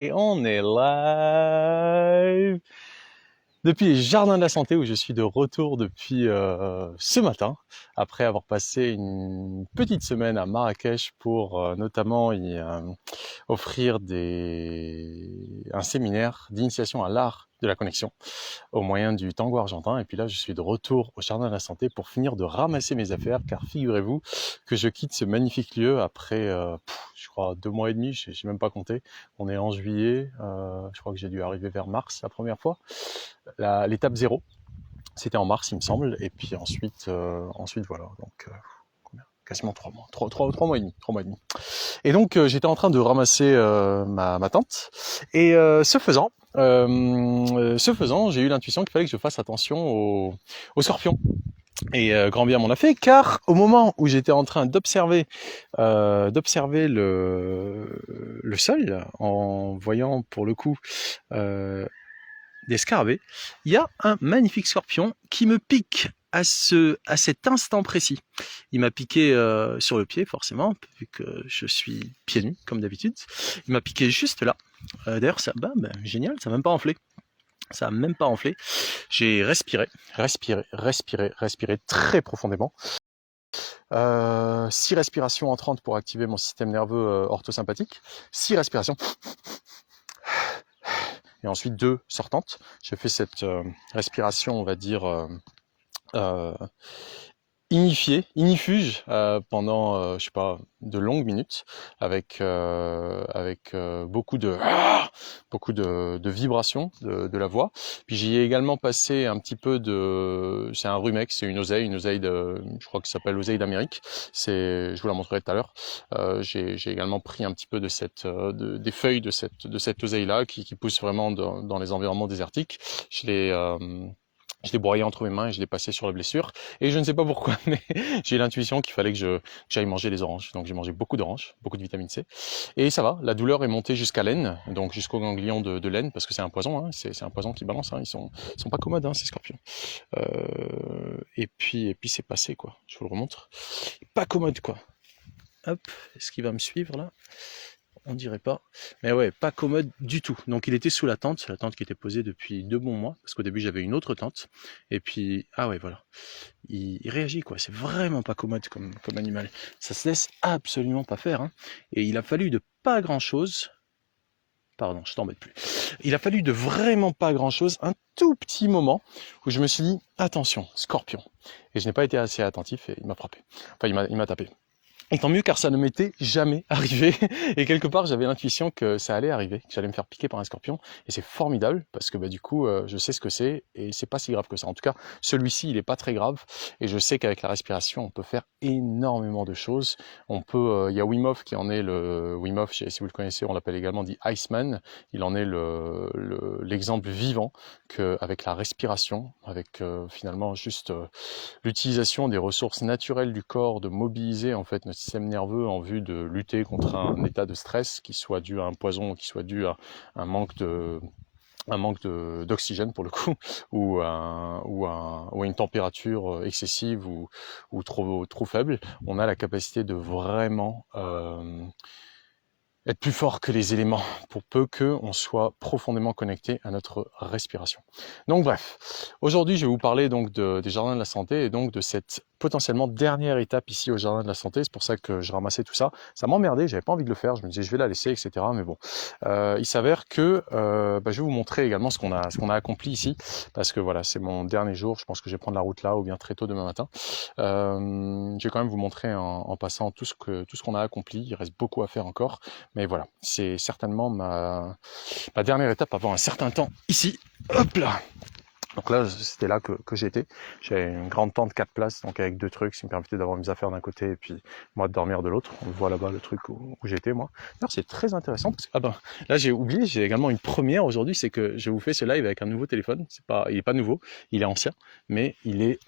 Et on est live depuis les Jardins de la Santé où je suis de retour depuis ce matin, après avoir passé une petite semaine à Marrakech pour notamment y offrir un séminaire d'initiation à l'art de la connexion au moyen du tango argentin. Et puis là, je suis de retour au Jardin de la Santé pour finir de ramasser mes affaires, car figurez-vous que je quitte ce magnifique lieu après, je crois, 2 mois et demi, je n'ai même pas compté. On est en juillet, je crois que j'ai dû arriver vers mars la première fois. L'étape 0, c'était en mars, il me semble, et puis ensuite voilà, donc quasiment 3 mois, 3 mois et demi, 3 mois et demi. Et donc j'étais en train de ramasser ma tente, et ce faisant, j'ai eu l'intuition qu'il fallait que je fasse attention aux scorpions. Et grand bien m'en a fait, car au moment où j'étais en train d'observer le sol, en voyant pour le coup euh, des scarabées, il y a un magnifique scorpion qui me pique à cet instant précis. Il m'a piqué sur le pied, forcément, vu que je suis pieds nus, comme d'habitude. Il m'a piqué juste là. D'ailleurs, ça, génial, ça n'a même pas enflé. Ça n'a même pas enflé. J'ai respiré très profondément. 6 respirations entrantes pour activer mon système nerveux orthosympathique. 6 respirations. Et ensuite 2 sortantes. J'ai fait cette respiration, on va dire, euh, inifuge pendant, je sais pas, de longues minutes, avec beaucoup de vibrations de la voix. Puis j'y ai également passé un petit peu c'est un rumex, c'est une oseille je crois que ça s'appelle l'oseille d'Amérique. Je vous la montrerai tout à l'heure. J'ai également pris un petit peu des feuilles de cette oseille-là qui pousse vraiment dans les environnements désertiques. Je l'ai broyé entre mes mains et je l'ai passé sur la blessure. Et je ne sais pas pourquoi, mais j'ai l'intuition qu'il fallait que j'aille manger les oranges. Donc j'ai mangé beaucoup d'oranges, beaucoup de vitamine C. Et ça va, la douleur est montée jusqu'à l'aine, donc jusqu'au ganglion de l'aine, parce que c'est un poison, hein, c'est un poison qui balance, hein, ils sont pas commodes, hein, ces scorpions. Et puis c'est passé, quoi. Je vous le remontre. Pas commode, quoi. Hop, est-ce qu'il va me suivre là? On dirait pas. Mais ouais, pas commode du tout. Donc il était sous la tente qui était posée depuis 2 bons mois, parce qu'au début j'avais une autre tente. Et puis, ah ouais, voilà. Il réagit, quoi. C'est vraiment pas commode comme animal. Ça se laisse absolument pas faire, hein. Et il a fallu de pas grand-chose. Pardon, je t'embête plus. Il a fallu de vraiment pas grand-chose, un tout petit moment, où je me suis dit, attention, scorpion. Et je n'ai pas été assez attentif et il m'a frappé. Enfin, il m'a tapé. Et tant mieux car ça ne m'était jamais arrivé. Et quelque part, j'avais l'intuition que ça allait arriver, que j'allais me faire piquer par un scorpion. Et c'est formidable parce que du coup, je sais ce que c'est et c'est pas si grave que ça. En tout cas, celui-ci, il est pas très grave. Et je sais qu'avec la respiration, on peut faire énormément de choses. Il y a Wim Hof qui en est Wim Hof, si vous le connaissez, on l'appelle également dit Iceman. Il en est l'exemple vivant qu'avec la respiration, avec finalement juste l'utilisation des ressources naturelles du corps, de mobiliser en fait notre système nerveux en vue de lutter contre un état de stress qui soit dû à un poison, qui soit dû à un manque d'oxygène pour le coup, ou à une température excessive ou trop faible, on a la capacité de vraiment être plus fort que les éléments, pour peu qu'on soit profondément connecté à notre respiration. Donc bref, aujourd'hui je vais vous parler donc des Jardins de la Santé et donc de cette potentiellement dernière étape ici au Jardin de la Santé. C'est pour ça que je ramassais tout ça. Ça m'emmerdait, j'avais pas envie de le faire, je me disais je vais la laisser, etc. Mais bon, il s'avère que je vais vous montrer également ce qu'on a accompli ici, parce que voilà, c'est mon dernier jour, je pense que je vais prendre la route là ou bien très tôt demain matin. Je vais quand même vous montrer en passant tout ce qu'on a accompli, il reste beaucoup à faire encore. Mais voilà, c'est certainement ma dernière étape avant un certain temps ici. Hop là! Donc là, c'était là que j'étais. J'avais une grande tente 4 places, donc avec 2 trucs, ce qui me permettait d'avoir mes affaires d'un côté et puis moi de dormir de l'autre. On le voit là-bas, le truc où j'étais, moi. D'ailleurs, c'est très intéressant parce que, ah ben, là, j'ai oublié, j'ai également une première aujourd'hui, c'est que je vous fais ce live avec un nouveau téléphone. Il est pas nouveau, il est ancien, mais il est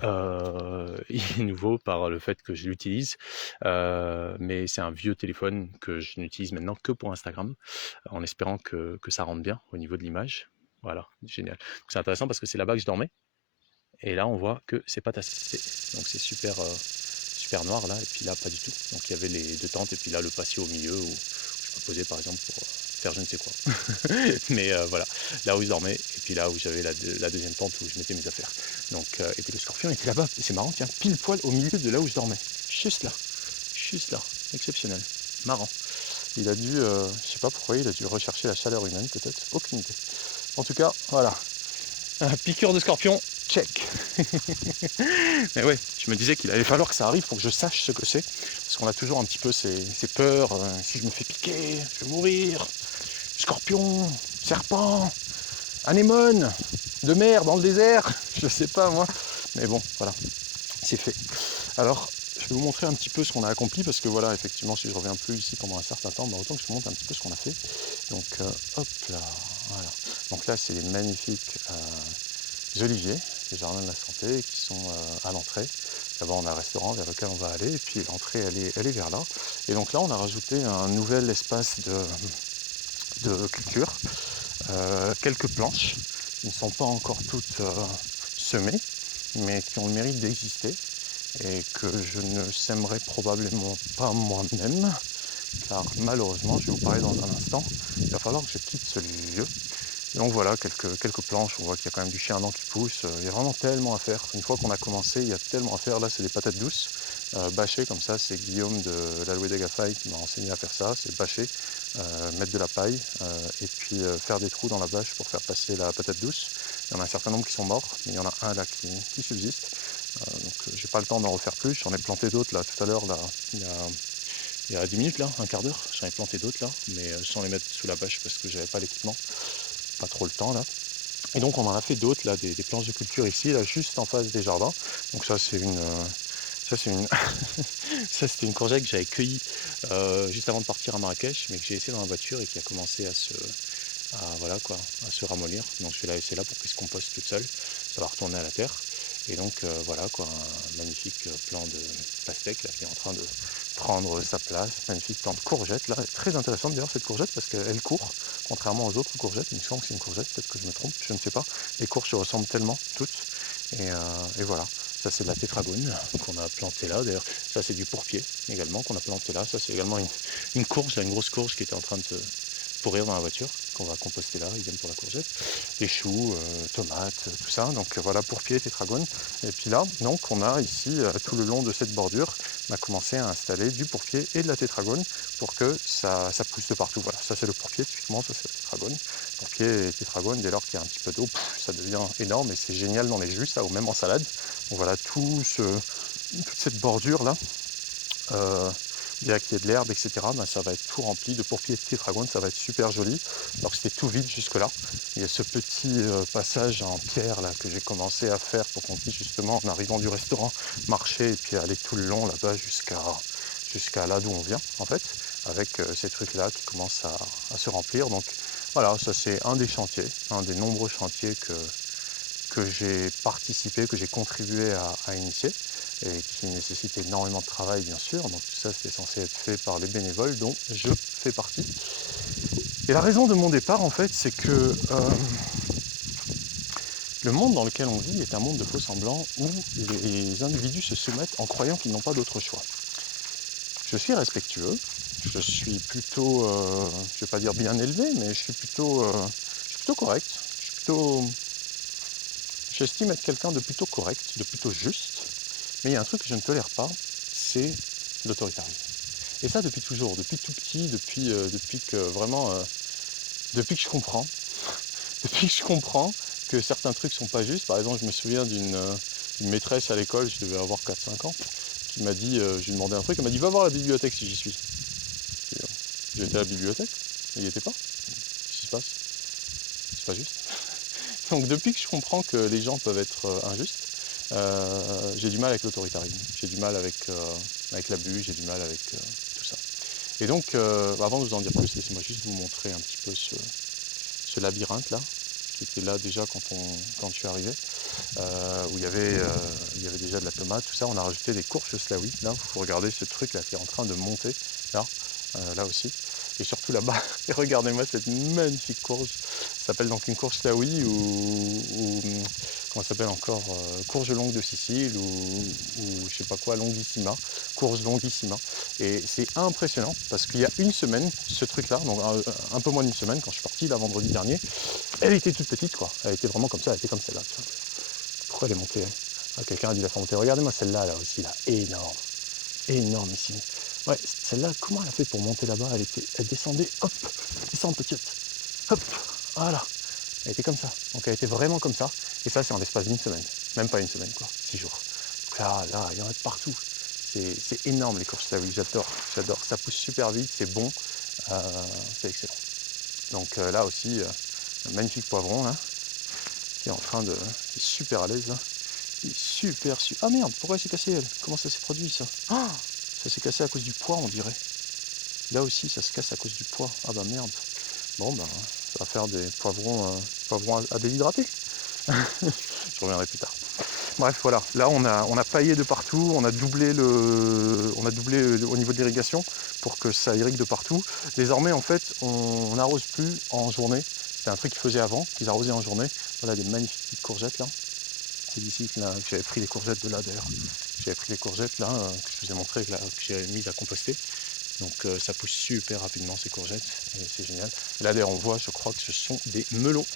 nouveau par le fait que je l'utilise. Mais c'est un vieux téléphone que je n'utilise maintenant que pour Instagram, en espérant que ça rentre bien au niveau de l'image. Voilà, génial. C'est intéressant parce que c'est là-bas que je dormais. Et là, on voit que c'est pas tassé. Donc c'est super noir là. Et puis là, pas du tout. Donc il y avait les 2 tentes et puis là, le patio au milieu où je peux poser par exemple faire je ne sais quoi. Mais voilà, là où je dormais, et puis là où j'avais la deuxième tente où je mettais mes affaires. Donc, et puis le scorpion était là-bas, et c'est marrant, tiens, pile poil au milieu de là où je dormais. Juste là, exceptionnel, marrant. Il a dû, je sais pas pourquoi, il a dû rechercher la chaleur humaine peut-être, aucune idée. En tout cas, voilà, piqûre de scorpion, check. Mais ouais, je me disais qu'il allait falloir que ça arrive pour que je sache ce que c'est. Parce qu'on a toujours un petit peu ces peurs. Si je me fais piquer, je vais mourir. Scorpion, serpent, anémone, de mer dans le désert. Je sais pas moi. Mais bon, voilà, c'est fait. Alors, je vais vous montrer un petit peu ce qu'on a accompli. Parce que voilà, effectivement, si je reviens plus ici pendant un certain temps, bah, autant que je vous montre un petit peu ce qu'on a fait. Donc, hop là, voilà. Donc là, c'est les magnifiques oliviers, les jardins de la santé qui sont à l'entrée. Là-bas, on a un restaurant vers lequel on va aller, et puis l'entrée, elle est vers là. Et donc là, on a rajouté un nouvel espace de culture, quelques planches qui ne sont pas encore toutes semées, mais qui ont le mérite d'exister, et que je ne sèmerai probablement pas moi-même, car malheureusement, je vais vous parler dans un instant, il va falloir que je quitte ce lieu. Donc voilà, quelques planches, on voit qu'il y a quand même du chien à dents qui pousse, il y a vraiment tellement à faire. Une fois qu'on a commencé, il y a tellement à faire. Là, c'est des patates douces, bâchées comme ça, c'est Guillaume de l'Aloe de Gafaï qui m'a enseigné à faire ça, c'est bâcher, mettre de la paille, et puis faire des trous dans la bâche pour faire passer la patate douce. Il y en a un certain nombre qui sont morts, mais il y en a un là qui subsiste. Donc j'ai pas le temps d'en refaire plus, j'en ai planté d'autres là tout à l'heure, là, il y a 10 minutes là, un quart d'heure, j'en ai planté d'autres là, mais sans les mettre sous la bâche parce que j'avais pas l'équipement. Pas trop le temps là. Et donc on en a fait d'autres là, des planches de culture ici, là, juste en face des jardins. Donc ça c'est une. Ça c'est une. Ça c'était une courgette que j'avais cueillie juste avant de partir à Marrakech, mais que j'ai laissée dans la voiture et qui a commencé voilà quoi, à se ramollir. Donc je vais la laisser là pour qu'elle se composte toute seule. Ça va retourner à la terre. Et donc voilà quoi, un magnifique plant de pastèque là qui est en train de prendre sa place. Magnifique plant de courgette là, très intéressante d'ailleurs cette courgette parce qu'elle court, contrairement aux autres courgettes. Il me semble que c'est une courgette, peut-être que je me trompe, je ne sais pas. Les courges se ressemblent tellement toutes. Et voilà, ça c'est de la tétragone qu'on a plantée là. D'ailleurs, ça c'est du pourpier également qu'on a planté là. Ça c'est également une courge, là, une grosse courge qui était en train de se pourrir dans la voiture, qu'on va composter là, idem pour la courgette, les choux, tomates, tout ça, donc voilà, pourpier, tétragone. Et puis là, donc on a ici, tout le long de cette bordure, on a commencé à installer du pourpier et de la tétragone pour que ça pousse de partout. Voilà, ça c'est le pourpier, typiquement, ça c'est la tétragone. Pourpier et tétragone, dès lors qu'il y a un petit peu d'eau, ça devient énorme et c'est génial dans les jus, ça, ou même en salade. Donc voilà, toute cette bordure là, bien qu'il y ait de l'herbe, etc., ben ça va être tout rempli de pourpier et de tétragone, ça va être super joli, alors que c'était tout vide jusque-là. Il y a ce petit passage en pierre là que j'ai commencé à faire pour qu'on puisse justement, en arrivant du restaurant, marcher et puis aller tout le long là-bas jusqu'à là d'où on vient, en fait, avec ces trucs-là qui commencent à se remplir. Donc voilà, ça c'est un des chantiers, un des nombreux chantiers que j'ai participé, que j'ai contribué à initier, et qui nécessite énormément de travail bien sûr. Donc tout ça c'était censé être fait par les bénévoles dont je fais partie. Et la raison de mon départ en fait c'est que le monde dans lequel on vit est un monde de faux semblants où les individus se soumettent en croyant qu'ils n'ont pas d'autre choix. Je suis respectueux, je suis plutôt, je ne vais pas dire bien élevé, mais je suis plutôt correct, j'estime être quelqu'un de plutôt correct, de plutôt juste. Mais il y a un truc que je ne tolère pas, c'est l'autoritarisme. Et ça depuis toujours, depuis tout petit, depuis que vraiment, depuis que je comprends, depuis que je comprends que certains trucs sont pas justes. Par exemple, je me souviens d'une maîtresse à l'école, je devais avoir 4-5 ans, qui m'a dit, je lui ai demandé un truc, elle m'a dit va voir la bibliothèque si j'y suis. J'ai été à la bibliothèque, il n'y était pas. Qu'est-ce qui se passe? C'est pas juste. Donc depuis que je comprends que les gens peuvent être injustes, j'ai du mal avec l'autoritarisme, j'ai du mal avec l'abus, j'ai du mal avec tout ça. Et donc, avant de vous en dire plus, laissez-moi juste vous montrer un petit peu ce labyrinthe là, qui était là déjà quand je suis arrivé, où il y avait déjà de la tomate, tout ça. On a rajouté des courges slawi. Là, vous regardez ce truc là qui est en train de monter, là aussi. et surtout là-bas. Et regardez-moi cette magnifique courge. Ça s'appelle donc une courge Taoui ou comment ça s'appelle encore courge longue de Sicile ou je sais pas quoi, longissima, courge longissima. Et c'est impressionnant parce qu'il y a une semaine, ce truc-là, donc un peu moins d'une semaine, quand je suis parti là vendredi dernier, elle était toute petite quoi. Elle était vraiment comme ça, elle était comme celle-là. Pourquoi elle est montée quelqu'un a dû la faire monter. Regardez-moi celle-là là aussi, là, énorme. Énormissime. Ouais, celle-là, comment elle a fait pour monter là-bas? Elle descendait, hop, descend petite, hop, voilà. Elle était comme ça. Donc elle était vraiment comme ça. Et ça, c'est en l'espace d'une semaine. Même pas une semaine, quoi. 6 jours. Donc là, il y en a de partout. C'est énorme les courges Taoui. J'adore. Ça pousse super vite, c'est bon. C'est excellent. Donc là aussi, un magnifique poivron, là, qui est en train de. Il est super à l'aise, là. Il est super. Ah merde, pourquoi elle s'est cassée, elle? Comment ça s'est produit, ça? Ah, ça s'est cassé à cause du poids, on dirait. Là aussi, ça se casse à cause du poids. Ah bah merde. Bon, ben, ça va faire des poivrons à déshydrater. Je reviendrai plus tard. Bref, voilà. Là, on a paillé de partout. On a doublé au niveau de l'irrigation pour que ça irrigue de partout. Désormais, en fait, on n'arrose plus en journée. C'était un truc qu'ils faisaient avant, qu'ils arrosaient en journée. Voilà des magnifiques petites courgettes là. C'est d'ici que j'avais pris les courgettes de là d'ailleurs. J'avais pris les courgettes là que je vous ai montré, que j'ai mis à composter. Donc ça pousse super rapidement ces courgettes et c'est génial. Et là d'ailleurs on voit, je crois que ce sont des melons.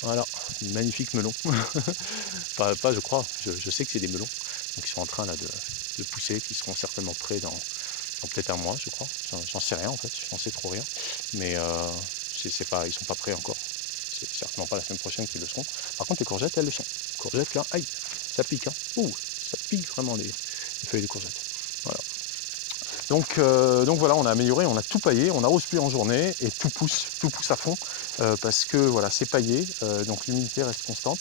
Voilà, magnifiques melons. Enfin pas je crois, je sais que c'est des melons. Donc ils sont en train là de pousser, qui seront certainement prêts dans peut-être un mois je crois. J'en sais rien en fait, j'en sais trop rien. Mais c'est pas, ils sont pas prêts encore. C'est certainement pas la semaine prochaine qu'ils le seront. Par contre les courgettes elles le sont. Les courgettes là, aïe, ça pique hein. Ouh, ça pique vraiment les feuilles de courgettes. Voilà. Donc voilà, on a amélioré, on a tout paillé, on n'arrose plus en journée et tout pousse à fond parce que voilà, c'est paillé, donc l'humidité reste constante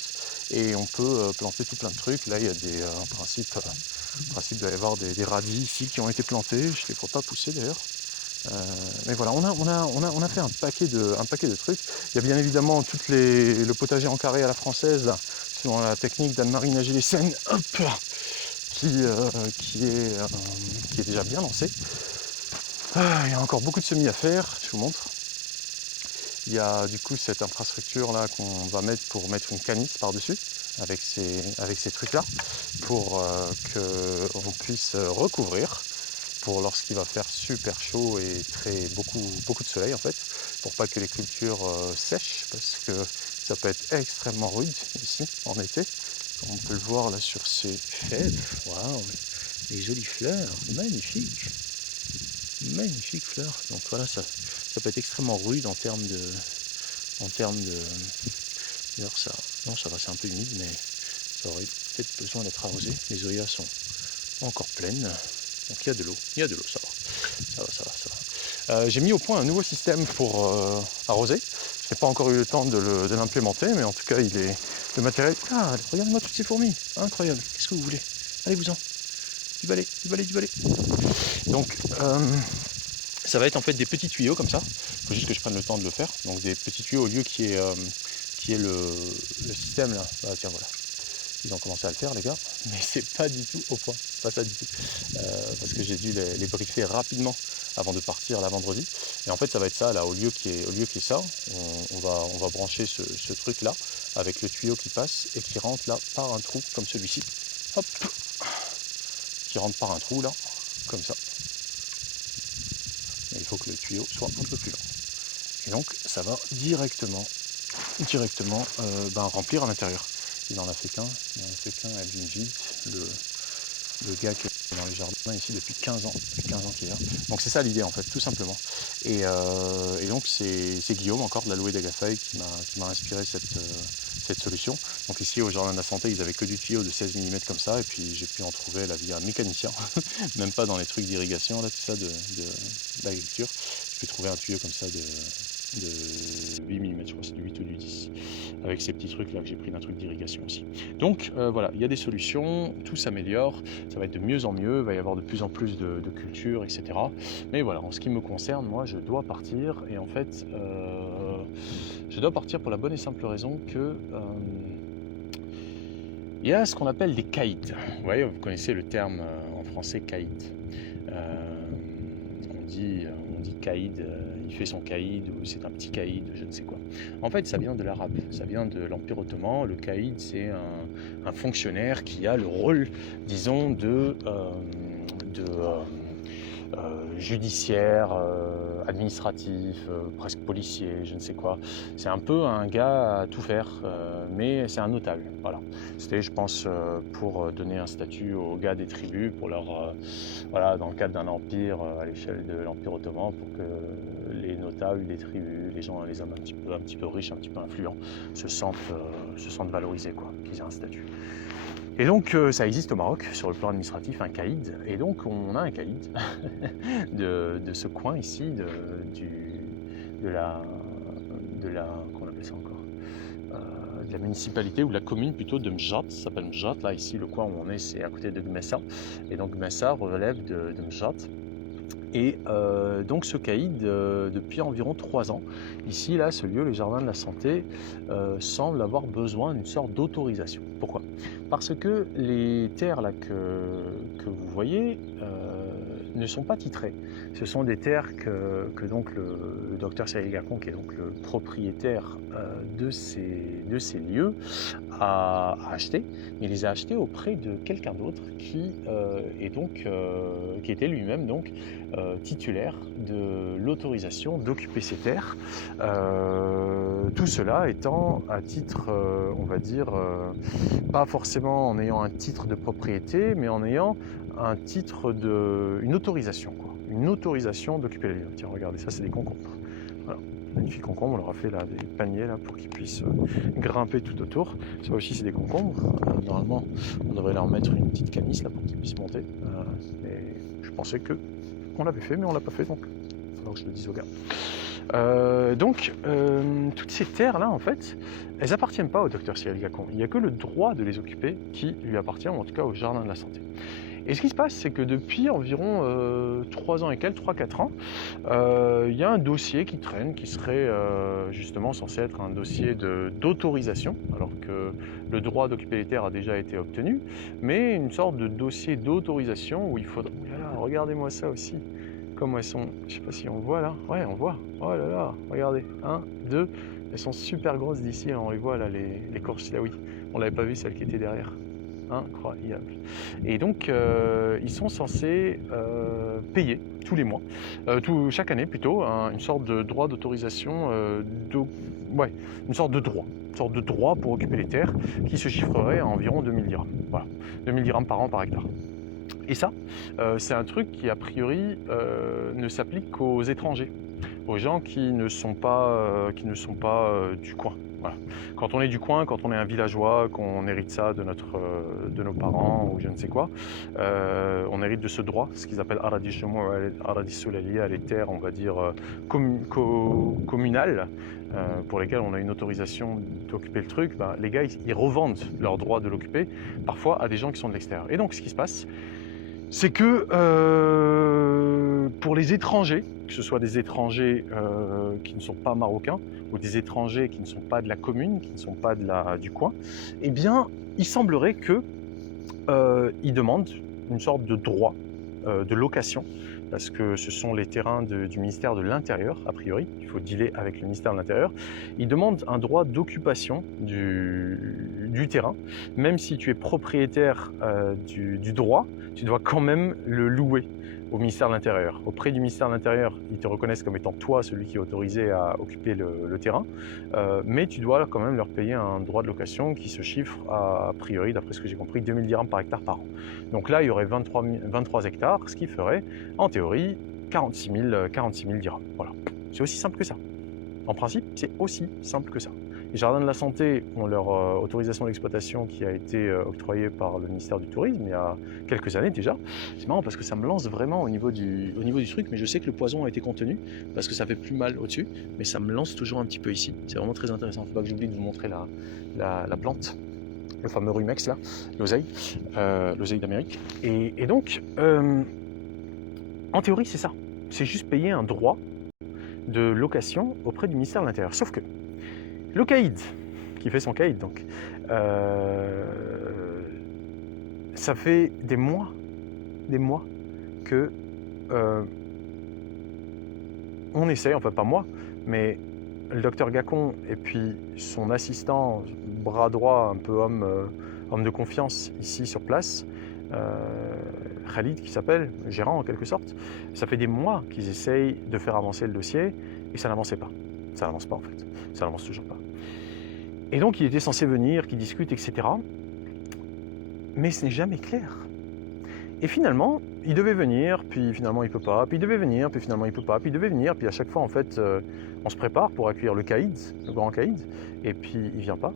et on peut planter tout plein de trucs. Là, il y a des en principe, il doit y avoir des radis ici qui ont été plantés, je les vois pas pousser d'ailleurs. Mais voilà, on a fait un paquet de trucs. Il y a bien évidemment le potager en carré à la française, là, selon la technique d'Anne-Marie Nagé-les-Seines, hop, qui est déjà bien lancé. Il y a encore beaucoup de semis à faire, je vous montre. Il y a du coup cette infrastructure là qu'on va mettre pour mettre une canisse par-dessus avec ces trucs là pour qu'on puisse recouvrir pour lorsqu'il va faire super chaud et beaucoup de soleil en fait, pour pas que les cultures sèchent parce que ça peut être extrêmement rude ici en été, comme on peut le voir là sur ces fèves. Waouh, les jolies fleurs, magnifiques. Magnifique fleur. Donc voilà, ça peut être extrêmement rude en termes de. D'ailleurs ça. Non ça va, c'est un peu humide, mais ça aurait peut-être besoin d'être arrosé. Les zoyas sont encore pleines. Donc il y a de l'eau. Ça va. J'ai mis au point un nouveau système pour arroser. Je n'ai pas encore eu le temps de l'implémenter, mais en tout cas le matériel. Ah, regardez-moi toutes ces fourmis. Incroyable. Qu'est-ce que vous voulez? Allez-vous-en. Du balai. Donc ça va être en fait des petits tuyaux comme ça. Il faut juste que je prenne le temps de le faire. Donc des petits tuyaux au lieu qui est le système là. Ah, tiens voilà. Ils ont commencé à le faire les gars, mais c'est pas du tout au point. Pas ça du tout. Parce que j'ai dû les briefer rapidement avant de partir là vendredi. Et en fait ça va être ça là, au lieu qu'il y ait ça, on va brancher ce truc là avec le tuyau qui passe et qui rentre là par un trou comme celui-ci. Hop, qui rentre par un trou là, comme ça. Mais il faut que le tuyau soit un peu plus long. Et donc ça va directement remplir à l'intérieur. Il n'en a fait qu'un, à Vingid, le gars qui est dans les jardins ici depuis 15 ans, qu'il est là. Donc c'est ça l'idée en fait, tout simplement. Et donc c'est Guillaume encore de la Louée d'Agafay qui m'a inspiré cette solution. Donc ici au Jardin de la Santé, ils avaient que du tuyau de 16 mm comme ça, et puis j'ai pu en trouver là via un mécanicien, même pas dans les trucs d'irrigation, là, tout ça d'agriculture. J'ai pu trouver un tuyau comme ça de 8 mm, je crois, c'est du 8 ou du 10, avec ces petits trucs là que j'ai pris d'un truc d'irrigation aussi. Donc voilà, il y a des solutions, tout s'améliore, ça va être de mieux en mieux, il va y avoir de plus en plus de cultures, etc. Mais voilà, en ce qui me concerne, moi je dois partir, et en fait, je dois partir pour la bonne et simple raison que il y a ce qu'on appelle des caïds. Vous voyez, vous connaissez le terme en français caïd. On dit caïd, il fait son caïd, ou c'est un petit caïd, je ne sais quoi. En fait, ça vient de l'arabe, ça vient de l'Empire ottoman. Le caïd, c'est un fonctionnaire qui a le rôle, disons, judiciaire, administratif, presque policier, je ne sais quoi. C'est un peu un gars à tout faire, mais c'est un notable. Voilà. C'était, je pense, pour donner un statut aux gars des tribus, pour leur, voilà, dans le cadre d'un empire à l'échelle de l'Empire ottoman, pour que les notables des tribus, les hommes un petit peu riches, un petit peu influents, se sentent valorisés, quoi, qu'ils aient un statut. Et donc ça existe au Maroc sur le plan administratif, un caïd, et donc on a un caïd de ce coin ici, qu'on appelle ça encore, de la municipalité ou de la commune plutôt de Mjat, ça s'appelle Mjat, là ici le coin où on est c'est à côté de Gmessa, et donc Gmessa relève de Mjat. Et donc ce caïd, depuis environ 3 ans, ici, là, ce lieu, les Jardins de la Santé, semble avoir besoin d'une sorte d'autorisation. Pourquoi? Parce que les terres là, que vous voyez ne sont pas titrées. Ce sont des terres que donc le docteur Cyril Gacon, qui est donc le propriétaire de ces lieux, a acheté, mais il les a achetés auprès de quelqu'un d'autre qui était lui-même donc titulaire de l'autorisation d'occuper ces terres. Tout cela étant à titre, on va dire, pas forcément en ayant un titre de propriété, mais en ayant un titre une autorisation, quoi. Une autorisation d'occuper les lieux. Tiens, regardez, ça c'est des concombres. Voilà. Magnifique concombre, on leur a fait là, des paniers là, pour qu'ils puissent grimper tout autour. Ça aussi c'est des concombres. Normalement on devrait leur mettre une petite canisse là pour qu'ils puissent monter. Et je pensais qu'on l'avait fait mais on l'a pas fait, donc il va falloir que je le dise aux gars. Toutes ces terres là en fait, elles appartiennent pas au docteur Cyril Gacon. Il n'y a que le droit de les occuper qui lui appartient, ou en tout cas au Jardin de la Santé. Et ce qui se passe, c'est que depuis environ 3 ans et quelques, 3-4 ans, il y a un dossier qui traîne, qui serait justement censé être un dossier d'autorisation, alors que le droit d'occuper les terres a déjà été obtenu, mais une sorte de dossier d'autorisation où il faudrait... Oh là là, regardez-moi ça aussi, comme elles sont... Je sais pas si on voit là, ouais on voit, oh là là, regardez, 1, 2, elles sont super grosses d'ici, on les voit là, les courges là, oui, on l'avait pas vu celle qui était derrière. Incroyable. Et donc, ils sont censés payer tous les mois, chaque année plutôt, une sorte de droit d'autorisation, une sorte de droit pour occuper les terres qui se chiffrerait à environ 2000 dirhams. Voilà, 2000 dirhams par an par hectare. Et ça, c'est un truc qui a priori ne s'applique qu'aux étrangers, aux gens qui ne sont pas du coin. Voilà. Quand on est du coin, quand on est un villageois, qu'on hérite ça de nos parents ou je ne sais quoi, on hérite de ce droit, ce qu'ils appellent Aradi Shumu, Aradi Soulalia, les terres, on va dire, communales, pour lesquelles on a une autorisation d'occuper le truc. Ben, les gars, ils revendent leur droit de l'occuper, parfois à des gens qui sont de l'extérieur. Et donc, ce qui se passe, c'est que pour les étrangers, que ce soit des étrangers qui ne sont pas marocains ou des étrangers qui ne sont pas de la commune, qui ne sont pas du coin, eh bien, il semblerait qu'ils demandent une sorte de droit de location, parce que ce sont les terrains du ministère de l'Intérieur, a priori, il faut dealer avec le ministère de l'Intérieur. Ils demandent un droit d'occupation du terrain, même si tu es propriétaire du droit, tu dois quand même le louer au ministère de l'Intérieur. Auprès du ministère de l'Intérieur, ils te reconnaissent comme étant toi, celui qui est autorisé à occuper le terrain, mais tu dois quand même leur payer un droit de location qui se chiffre a priori, d'après ce que j'ai compris, 2000 dirhams par hectare par an. Donc là, il y aurait 23 hectares, ce qui ferait, en théorie, 46 000 dirhams. Voilà. C'est aussi simple que ça. En principe, c'est aussi simple que ça. Les Jardins de la Santé ont leur autorisation d'exploitation qui a été octroyée par le ministère du Tourisme il y a quelques années déjà. C'est marrant parce que ça me lance vraiment au niveau du truc, mais je sais que le poison a été contenu parce que ça fait plus mal au-dessus, mais ça me lance toujours un petit peu ici. C'est vraiment très intéressant. Faut pas que j'oublie de vous montrer la plante, le fameux rumex là, l'oseille d'Amérique. Et donc, en théorie, c'est ça. C'est juste payer un droit de location auprès du ministère de l'Intérieur. Sauf que le caïd, qui fait son caïd donc, ça fait des mois que on essaye, enfin pas moi, mais le docteur Gacon et puis son assistant, bras droit, un peu homme de confiance ici sur place, Khalid qui s'appelle, gérant en quelque sorte, ça fait des mois qu'ils essayent de faire avancer le dossier et ça n'avançait pas. Ça n'avance pas en fait, ça n'avance toujours pas. Et donc il était censé venir, qu'ils discutent, etc. Mais ce n'est jamais clair. Et finalement, il devait venir, puis finalement il peut pas, puis il devait venir, puis finalement il peut pas, puis il devait venir, puis à chaque fois en fait on se prépare pour accueillir le caïd, le grand caïd, et puis il vient pas.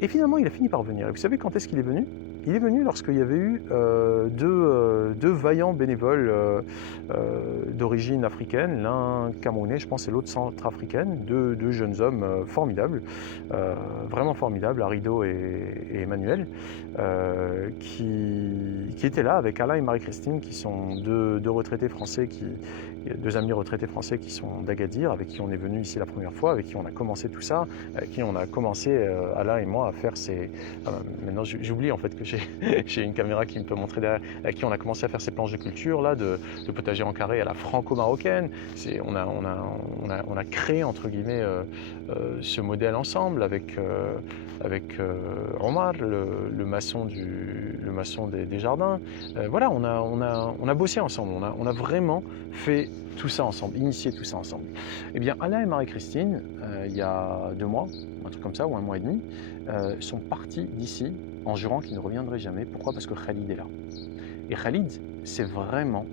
Et finalement il a fini par venir. Et vous savez quand est-ce qu'il est venu? Il est venu lorsqu'il y avait eu deux vaillants bénévoles d'origine africaine, l'un camerounais, je pense, et l'autre centrafricaine, deux jeunes hommes formidables, vraiment formidables, Arido et Emmanuel, qui étaient là avec Alain et Marie-Christine, qui sont deux retraités français, deux amis retraités français qui sont d'Agadir, avec qui on est venu ici la première fois, avec qui on a commencé tout ça, avec qui on a commencé, Alain et moi, à faire ces... maintenant j'oublie en fait que j'ai une caméra qui me peut montrer derrière, avec qui on a commencé à faire ces planches de culture là, de potager en carré à la franco-marocaine. On a créé entre guillemets ce modèle ensemble avec Omar, le maçon des jardins. Voilà, on a bossé ensemble, on a vraiment fait tout ça ensemble, initié tout ça ensemble. Eh bien, Alain et Marie-Christine, il y a 2 mois, un truc comme ça, ou 1 mois et demi, sont partis d'ici en jurant qu'ils ne reviendraient jamais. Pourquoi? Parce que Khalid est là. Et Khalid s'est vraiment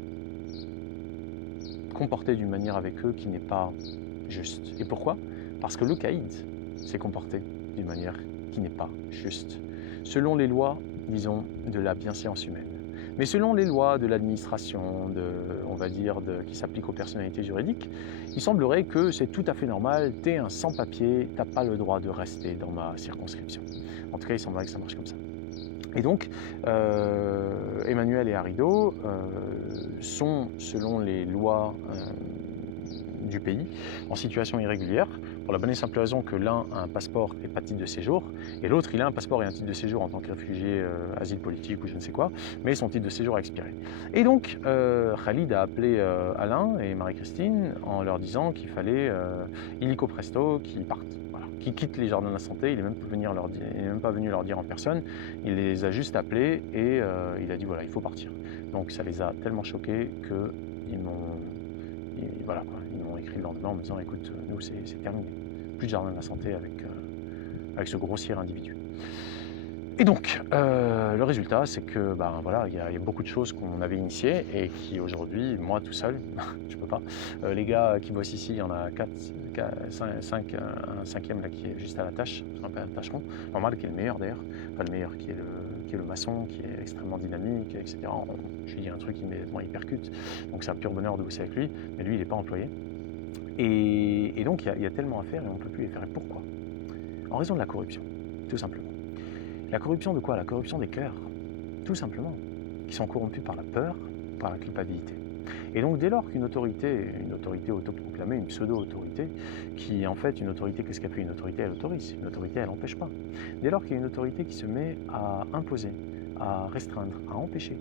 comporté d'une manière avec eux qui n'est pas juste. Et pourquoi? Parce que le caïd s'est comporté d'une manière qui n'est pas juste. Selon les lois, disons, de la bienséance humaine. Mais selon les lois de l'administration, on va dire, qui s'appliquent aux personnalités juridiques, il semblerait que c'est tout à fait normal, t'es un sans-papier, t'as pas le droit de rester dans ma circonscription. En tout cas, il semblerait que ça marche comme ça. Et donc, Emmanuel et Arido sont, selon les lois du pays, en situation irrégulière, pour la bonne et simple raison que l'un a un passeport et pas de titre de séjour, et l'autre il a un passeport et un titre de séjour en tant que réfugié, asile politique ou je ne sais quoi, mais son titre de séjour a expiré. Et donc Khalid a appelé Alain et Marie-Christine en leur disant qu'il fallait illico presto qu'ils partent. Qui quitte les jardins de la santé, il n'est même pas venu leur dire en personne, il les a juste appelés et il a dit voilà, il faut partir. Donc ça les a tellement choqués qu'ils m'ont écrit le lendemain en me disant écoute, nous c'est terminé, plus de jardin de la santé avec ce grossier individu. Et donc, le résultat, c'est que il y a beaucoup de choses qu'on avait initiées et qui aujourd'hui, moi tout seul, je peux pas. Les gars qui bossent ici, il y en a 5, un cinquième là qui est juste à la tâche, un peu à la tâcheron, normal qui est le meilleur d'ailleurs, enfin le meilleur qui est le maçon, qui est extrêmement dynamique, etc. Je lui dis un truc immédiatement il percute, donc c'est un pur bonheur de bosser avec lui, mais lui il n'est pas employé. Et donc il y a tellement à faire et on ne peut plus les faire. Et pourquoi? En raison de la corruption, tout simplement. La corruption de quoi? La corruption des cœurs, tout simplement, qui sont corrompus par la peur, par la culpabilité. Et donc dès lors qu'une autorité autoproclamée, une pseudo-autorité, qui en fait une autorité, qu'est-ce qu'elle fait? Une autorité, elle autorise, une autorité, elle n'empêche pas. Dès lors qu'il y a une autorité qui se met à imposer, à restreindre, à empêcher,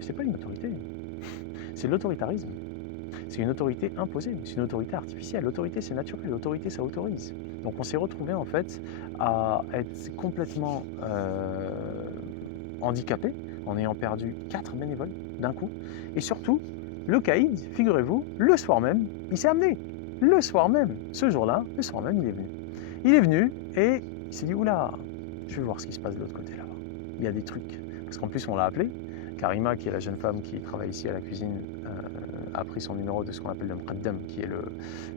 c'est pas une autorité, c'est l'autoritarisme. C'est une autorité imposée, c'est une autorité artificielle. L'autorité, c'est naturel, l'autorité, ça autorise. Donc on s'est retrouvé en fait à être complètement handicapé en ayant perdu 4 bénévoles d'un coup. Et surtout, le caïd, figurez-vous, le soir même, il s'est amené. Le soir même, ce jour-là, le soir même, il est venu. Il est venu et il s'est dit, oula, je vais voir ce qui se passe de l'autre côté là-bas. Il y a des trucs. Parce qu'en plus, on l'a appelé. Karima, qui est la jeune femme qui travaille ici à la cuisine, a pris son numéro de ce qu'on appelle le Mqaddam, qui est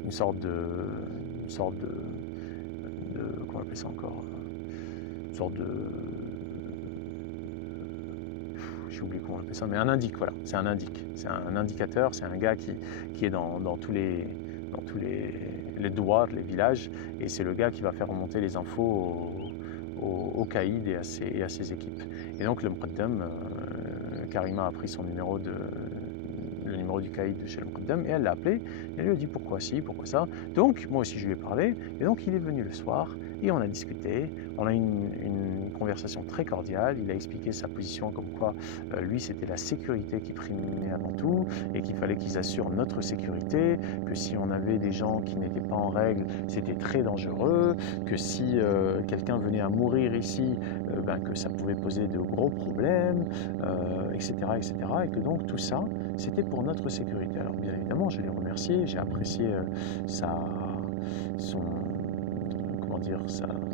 une sorte de comment on appelle ça encore, une sorte de, j'ai oublié comment on appelle ça, mais un indique, voilà, c'est un indique, c'est un indicateur, c'est un gars qui est dans tous les douars, les villages, et c'est le gars qui va faire remonter les infos au caïd et à ses équipes. Et donc le Mqaddam, Karima a pris son numéro le numéro du caïd de chez le Mqaddam et elle l'a appelé et elle lui a dit pourquoi ci, pourquoi ça. Donc moi aussi je lui ai parlé et donc il est venu le soir, Et on a discuté, on a eu une conversation très cordiale. Il a expliqué sa position comme quoi lui c'était la sécurité qui primait avant tout et qu'il fallait qu'ils assurent notre sécurité, que si on avait des gens qui n'étaient pas en règle, c'était très dangereux, que si quelqu'un venait à mourir ici, que ça pouvait poser de gros problèmes, etc., etc. Et que donc tout ça, c'était pour notre sécurité. Alors bien évidemment, je l'ai remercié, j'ai apprécié son, comment dire,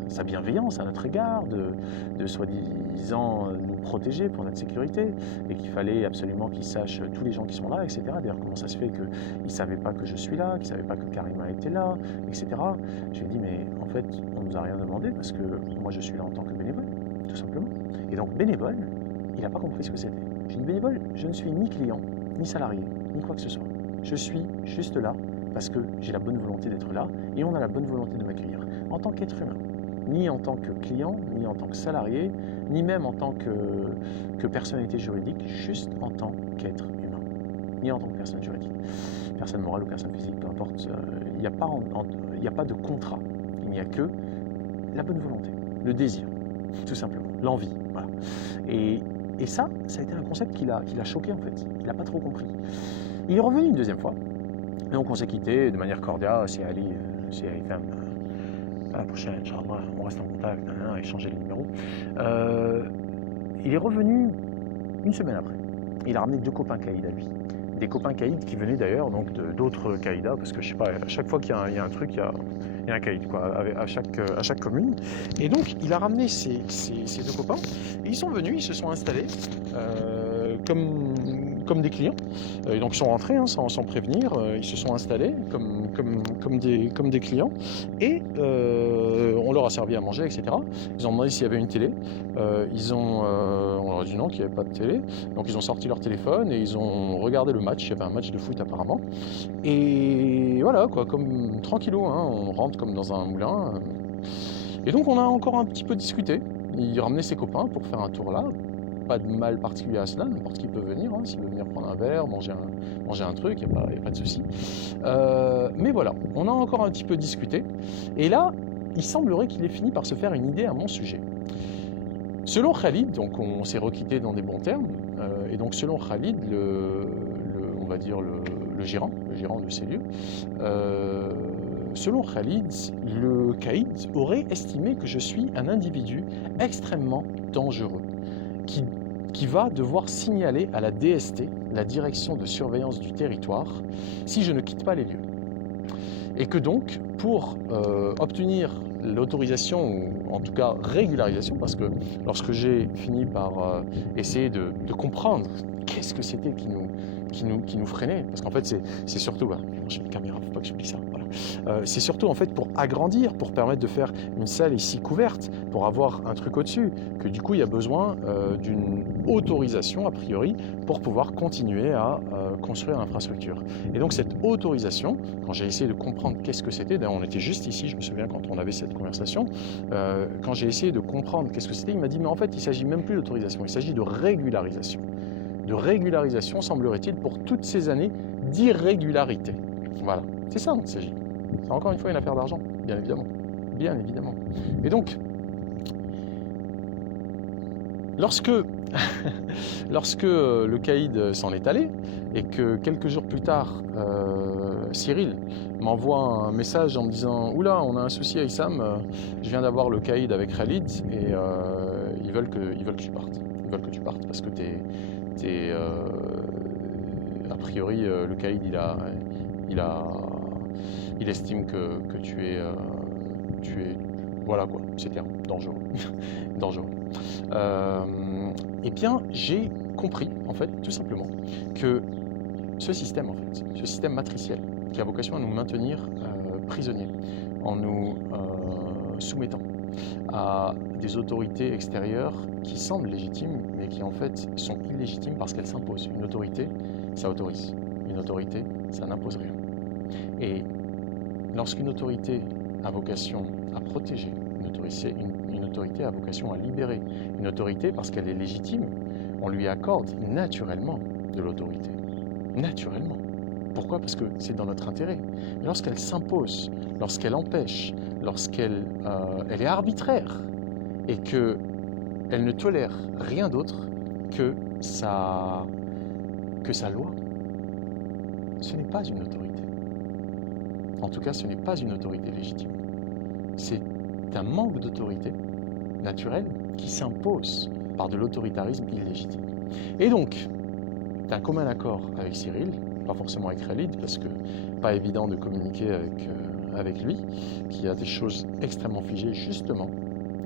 sa bienveillance à notre égard, de soi-disant nous protéger pour notre sécurité, et qu'il fallait absolument qu'il sache tous les gens qui sont là, etc. D'ailleurs, comment ça se fait qu'il ne savait pas que je suis là, qu'il ne savait pas que Karima était là, etc. Je lui ai dit, mais en fait, on ne nous a rien demandé parce que moi, je suis là en tant que bénévole, tout simplement. Et donc, bénévole, il n'a pas compris ce que c'était. J'ai dit, bénévole, je ne suis ni client, ni salarié, ni quoi que ce soit. Je suis juste là parce que j'ai la bonne volonté d'être là et on a la bonne volonté de m'accueillir en tant qu'être humain, ni en tant que client, ni en tant que salarié, ni même en tant que personnalité juridique, juste en tant qu'être humain, ni en tant que personne juridique, personne morale ou personne physique, peu importe. Il n'y a pas de contrat, il n'y a que la bonne volonté, le désir, tout simplement, l'envie. Voilà. Et ça a été un concept qui l'a choqué en fait, il n'a pas trop compris. Il est revenu une deuxième fois, donc on s'est quitté de manière cordiale, c'est Ali FM. À la prochaine, Inch'Allah, on reste en contact, on a échangé les numéros. Il est revenu une semaine après. Il a ramené 2 copains caïds à lui. Des copains caïds qui venaient d'ailleurs donc d'autres caïdas, parce que je sais pas, à chaque fois qu'il y a un truc, il y a un caïd quoi, à chaque commune. Et donc il a ramené ces 2 copains, et ils sont venus, ils se sont installés comme des clients. Et donc ils sont rentrés sans prévenir, ils se sont installés comme des clients, et on leur a servi à manger, etc. Ils ont demandé s'il y avait une télé. On leur a dit non, qu'il n'y avait pas de télé. Donc ils ont sorti leur téléphone et ils ont regardé le match. Il y avait un match de foot apparemment. Et voilà, quoi, comme tranquillou, hein, on rentre comme dans un moulin. Et donc on a encore un petit peu discuté. Il ramenait ses copains pour faire un tour là. Pas de mal particulier à cela, n'importe qui peut venir, hein, s'il veut venir prendre un verre, manger un truc, il n'y a pas de souci. Mais voilà, on a encore un petit peu discuté. Et là, il semblerait qu'il ait fini par se faire une idée à mon sujet. Selon Khalid, donc on s'est requitté dans des bons termes, et donc selon Khalid, on va dire le gérant de ces lieux, selon Khalid, le caïd aurait estimé que je suis un individu extrêmement dangereux, qui va devoir signaler à la DST, la direction de surveillance du territoire, si je ne quitte pas les lieux. Et que donc, pour obtenir l'autorisation, ou en tout cas régularisation, parce que lorsque j'ai fini par essayer de comprendre qu'est-ce que c'était qui nous freinait, parce qu'en fait c'est surtout, j'ai une caméra, faut pas que j'oublie ça, voilà. C'est surtout en fait pour agrandir, pour permettre de faire une salle ici couverte, pour avoir un truc au-dessus, que du coup il y a besoin d'une autorisation a priori pour pouvoir continuer à construire l'infrastructure. Et donc cette autorisation, quand j'ai essayé de comprendre qu'est-ce que c'était, d'ailleurs on était juste ici, je me souviens quand on avait cette conversation, quand j'ai essayé de comprendre qu'est-ce que c'était, il m'a dit mais en fait il ne s'agit même plus d'autorisation, il s'agit de régularisation. De régularisation, semblerait-il, pour toutes ces années d'irrégularité. Voilà, c'est ça dont il s'agit. C'est encore une fois une affaire d'argent, bien évidemment. Bien évidemment. Et donc, lorsque le caïd s'en est allé, et que quelques jours plus tard, Cyril m'envoie un message en me disant « Oula, on a un souci à Issam, je viens d'avoir le caïd avec Khalid, et ils veulent que tu partes. Ils veulent que tu partes parce que a priori, le caïd, il estime que tu es, voilà quoi, c'est bien, dangereux. dangereux. Eh bien, j'ai compris, en fait, tout simplement, que ce système matriciel, qui a vocation à nous maintenir prisonniers, en nous soumettant à des autorités extérieures qui semblent légitimes, mais qui en fait sont illégitimes parce qu'elles s'imposent. Une autorité, ça autorise. Une autorité, ça n'impose rien. Et lorsqu'une autorité a vocation à protéger, une autorité a vocation à libérer, une autorité, parce qu'elle est légitime, on lui accorde naturellement de l'autorité. Naturellement. Pourquoi? Parce que c'est dans notre intérêt. Mais lorsqu'elle s'impose, lorsqu'elle empêche, lorsqu'elle elle est arbitraire et qu'elle ne tolère rien d'autre que sa loi, ce n'est pas une autorité. En tout cas, ce n'est pas une autorité légitime. C'est un manque d'autorité naturelle qui s'impose par de l'autoritarisme illégitime. Et donc, d'un commun accord avec Cyril, pas forcément avec Khalid, parce que pas évident de communiquer avec lui, qui a des choses extrêmement figées justement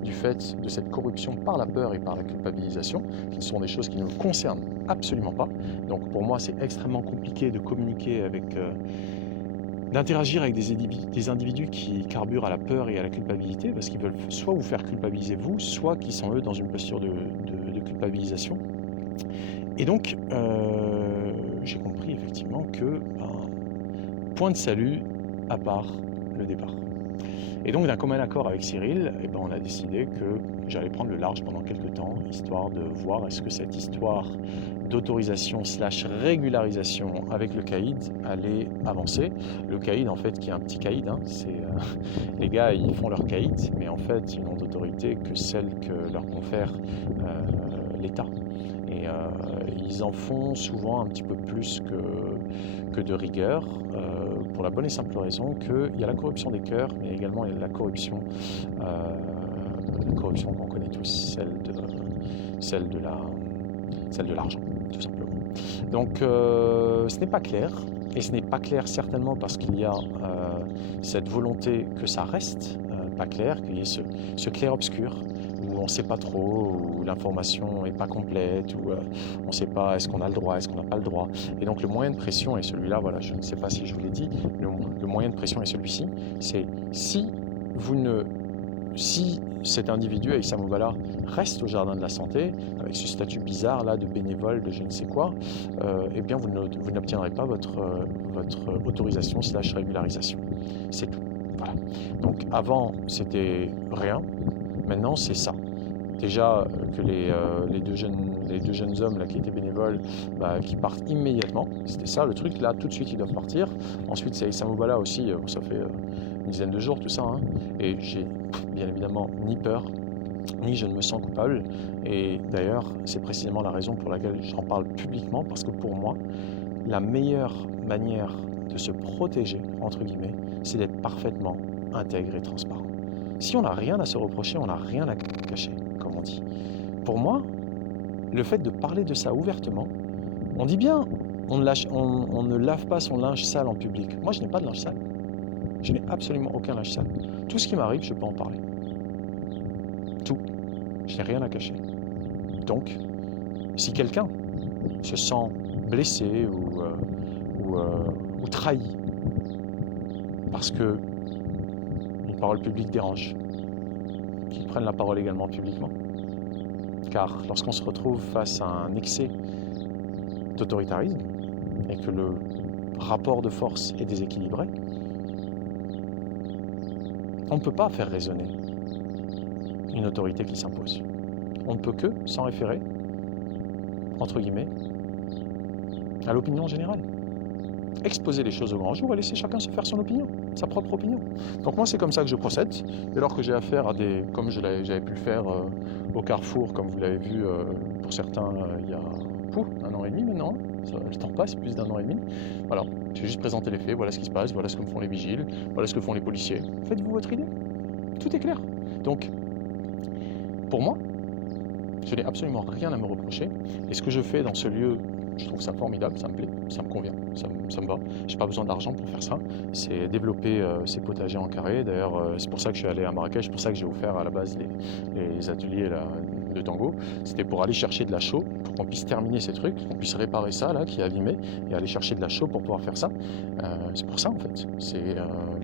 du fait de cette corruption par la peur et par la culpabilisation, qui sont des choses qui ne me concernent absolument pas. Donc pour moi, c'est extrêmement compliqué de communiquer avec, d'interagir avec des individus qui carburent à la peur et à la culpabilité, parce qu'ils veulent soit vous faire culpabiliser vous, soit qu'ils sont eux dans une posture de culpabilisation. Et donc, j'ai compris effectivement que point de salut à part le départ. Et donc, d'un commun accord avec Cyril, on a décidé que j'allais prendre le large pendant quelques temps, histoire de voir est-ce que cette histoire d'autorisation / régularisation avec le caïd allait avancer. Le caïd, en fait, qui est un petit caïd, hein, les gars, ils font leur caïd, mais en fait, ils n'ont d'autorité que celle que leur confère l'État. Et ils en font souvent un petit peu plus que de rigueur, pour la bonne et simple raison qu'il y a la corruption des cœurs, mais également il y a la corruption qu'on connaît tous, celle de l'argent, tout simplement. Donc ce n'est pas clair, et ce n'est pas clair certainement parce qu'il y a cette volonté que ça reste pas clair, qu'il y ait ce clair-obscur, où on ne sait pas trop, où l'information n'est pas complète, où on ne sait pas est-ce qu'on a le droit, est-ce qu'on n'a pas le droit. Et donc le moyen de pression est celui-là, voilà, je ne sais pas si je vous l'ai dit, le moyen de pression est celui-ci, c'est si cet individu, Aïssa Moubala, reste au Jardin de la Santé, avec ce statut bizarre là de bénévole, de je ne sais quoi, eh bien vous n'obtiendrez pas votre autorisation / régularisation. C'est tout. Voilà. Donc avant c'était rien, maintenant c'est ça. Déjà que les deux jeunes hommes là, qui étaient bénévoles, qui partent immédiatement, c'était ça le truc, là tout de suite ils doivent partir. Ensuite c'est Aïssa Moubala aussi, ça fait une dizaine de jours tout ça, hein, et j'ai bien évidemment ni peur, ni je ne me sens coupable, et d'ailleurs c'est précisément la raison pour laquelle j'en parle publiquement, parce que pour moi la meilleure manière de se protéger, entre guillemets, c'est d'être parfaitement intègre et transparent. Si on n'a rien à se reprocher, on n'a rien à cacher, comme on dit. Pour moi, le fait de parler de ça ouvertement, on dit bien, on ne lave pas son linge sale en public. Moi, je n'ai pas de linge sale. Je n'ai absolument aucun linge sale. Tout ce qui m'arrive, je peux en parler. Tout. Je n'ai rien à cacher. Donc, si quelqu'un se sent blessé ou trahi parce que une parole publique dérange, qu'ils prennent la parole également publiquement. Car lorsqu'on se retrouve face à un excès d'autoritarisme et que le rapport de force est déséquilibré, on ne peut pas faire résonner une autorité qui s'impose. On ne peut que s'en référer, entre guillemets, à l'opinion générale. Exposer les choses au grand jour et laisser chacun se faire son opinion, sa propre opinion. Donc moi c'est comme ça que je procède, dès lors que j'ai affaire à comme j'avais pu le faire au Carrefour, comme vous l'avez vu pour certains il y a 1 an et demi maintenant, le temps passe, plus d'1 an et demi. Voilà, j'ai juste présenté les faits, voilà ce qui se passe, voilà ce que font les vigiles, voilà ce que font les policiers. Faites-vous votre idée, tout est clair. Donc, pour moi, je n'ai absolument rien à me reprocher, et ce que je fais dans ce lieu, je trouve ça formidable, ça me plaît, ça me convient, ça me va. J'ai pas besoin d'argent pour faire ça. C'est développer ces potagers en carré. D'ailleurs, c'est pour ça que je suis allé à Marrakech, c'est pour ça que j'ai offert à la base les ateliers là, de tango. C'était pour aller chercher de la chaux, pour qu'on puisse terminer ces trucs, qu'on puisse réparer ça là qui est abîmé, et aller chercher de la chaux pour pouvoir faire ça. C'est pour ça en fait.